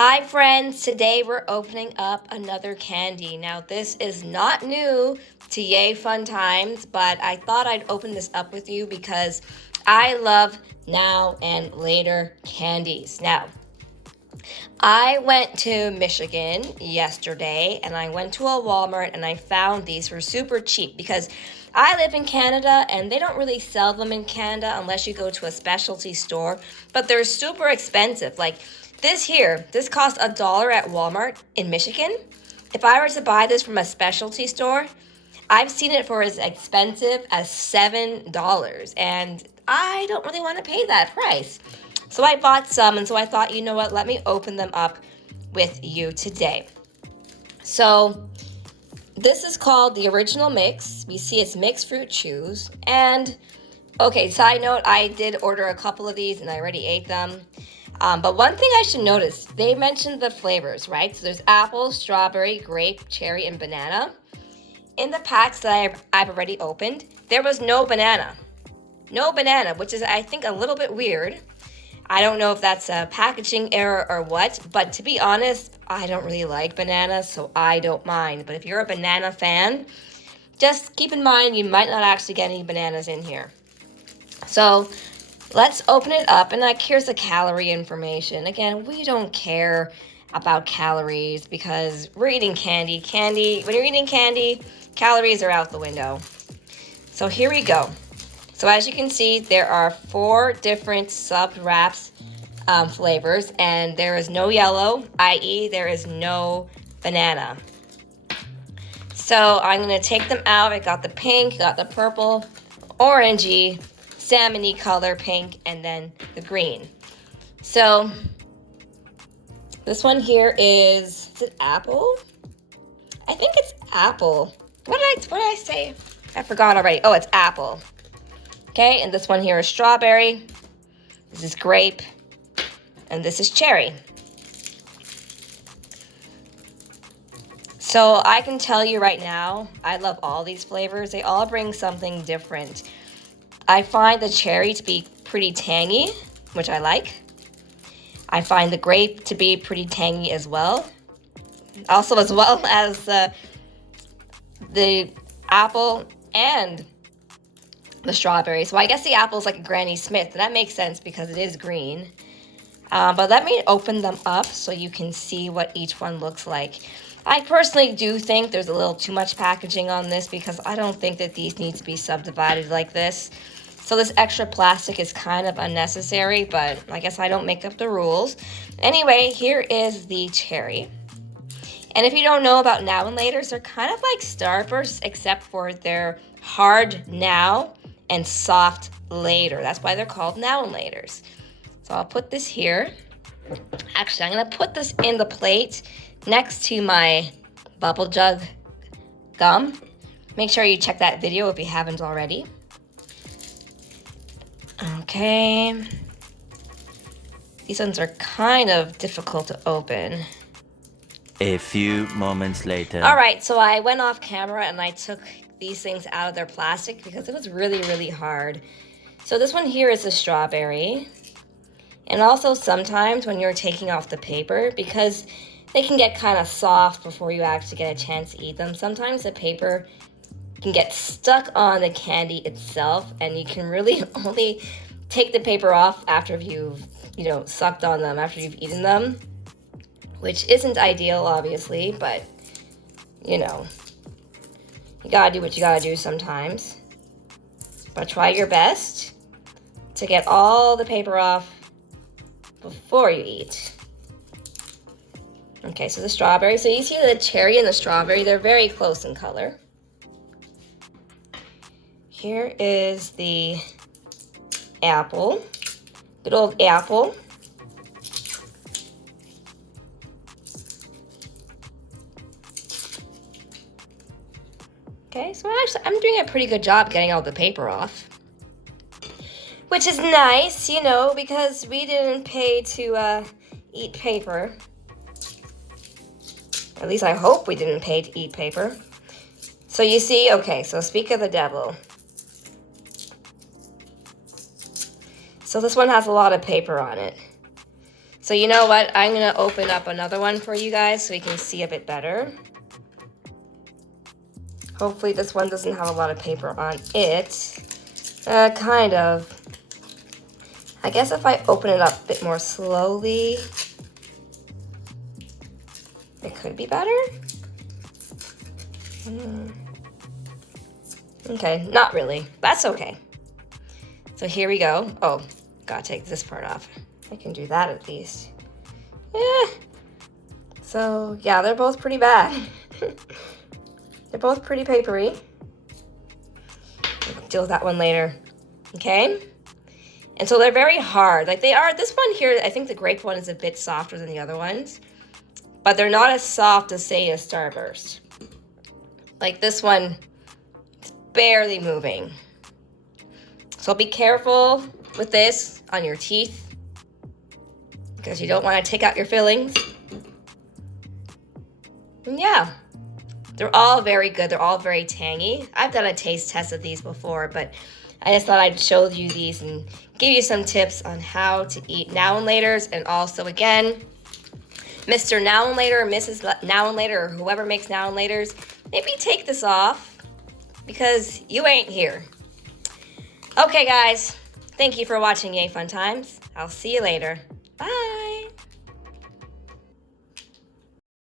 Hi friends, today we're opening up another candy. Now this is not new to Yay Fun Times, but I thought I'd open this up with you because I love now and later candies. Now, I went to Michigan yesterday and I went to a Walmart and I found these for super cheap because I live in Canada and they don't really sell them in Canada unless you go to a specialty store, but they're super expensive. Like this costs $1 at Walmart in Michigan. If I were to buy this from a specialty store, I've seen it for as expensive as $7, and I don't really want to pay that price. So I bought some, and so I thought, you know what, let me open them up with you today. So this is called the original mix. We see it's mixed fruit chews. And okay, side note, I did order a couple of these and I already ate them. But one thing I should notice, they mentioned the flavors, right? So there's apple, strawberry, grape, cherry, and banana. In the packs that I've already opened, there was no banana. No banana, which is, I think, a little bit weird. I don't know if that's a packaging error or what, but to be honest, I don't really like bananas, so I don't mind. But if you're a banana fan, just keep in mind you might not actually get any bananas in here. So let's open it up, and like here's the calorie information. Again, we don't care about calories because we're eating candy. When you're eating candy, calories are out the window. So here we go. So as you can see, there are 4 different sub-wraps flavors, and there is no yellow, i.e. there is no banana. So I'm gonna take them out. I got the pink, got the purple, orangey, salmony color pink, and then the green. So this one here is it apple? I think it's apple. What did I say? I forgot already. Oh, it's apple. Okay, and this one here is strawberry. This is grape. And this is cherry. So I can tell you right now, I love all these flavors. They all bring something different. I find the cherry to be pretty tangy, which I like. I find the grape to be pretty tangy as well. Also as well as the apple and the strawberry. So I guess the apple's like a Granny Smith. And that makes sense because it is green. But let me open them up so you can see what each one looks like. I personally do think there's a little too much packaging on this because I don't think that these need to be subdivided like this. So this extra plastic is kind of unnecessary, but I guess I don't make up the rules. Anyway, here is the cherry. And if you don't know about now and laters, they're kind of like Starbursts, except for they're hard now and soft later. That's why they're called now and laters. So I'll put this here. Actually, I'm gonna put this in the plate next to my bubble jug gum. Make sure you check that video if you haven't already. Okay. These ones are kind of difficult to open. A few moments later. All right, so I went off camera and I took these things out of their plastic because it was really, really hard. So this one here is a strawberry. And also sometimes when you're taking off the paper, because they can get kind of soft before you actually get a chance to eat them, sometimes the paper can get stuck on the candy itself, and you can really only take the paper off after you've, sucked on them, after you've eaten them, which isn't ideal, obviously, but, you gotta do what you gotta do sometimes. But try your best to get all the paper off before you eat. Okay, so the strawberry. So you see the cherry and the strawberry, they're very close in color. Here is the apple. Good old apple. Okay, so actually I'm doing a pretty good job getting all the paper off. Which is nice, because we didn't pay to eat paper. At least I hope we didn't pay to eat paper. So you see, okay, so speak of the devil. So this one has a lot of paper on it. So you know what? I'm gonna open up another one for you guys so you can see a bit better. Hopefully this one doesn't have a lot of paper on it. Kind of. I guess if I open it up a bit more slowly, it could be better. Okay, not really. That's okay. So here we go. Oh, gotta take this part off. I can do that at least. Yeah. So yeah, they're both pretty bad. They're both pretty papery. We'll deal with that one later. Okay? And so they're very hard. Like they are, this one here, I think the grape one is a bit softer than the other ones. But they're not as soft as, say, a Starburst. Like this one, it's barely moving. So be careful with this on your teeth, because you don't want to take out your fillings. And yeah, they're all very good. They're all very tangy. I've done a taste test of these before, but I just thought I'd show you these and give you some tips on how to eat now and laters. And also, again, Mr. Now and Later or Mrs. Now and Later or whoever makes now and laters, maybe take this off because you ain't here. Okay, guys, thank you for watching Yay Fun Times. I'll see you later. Bye.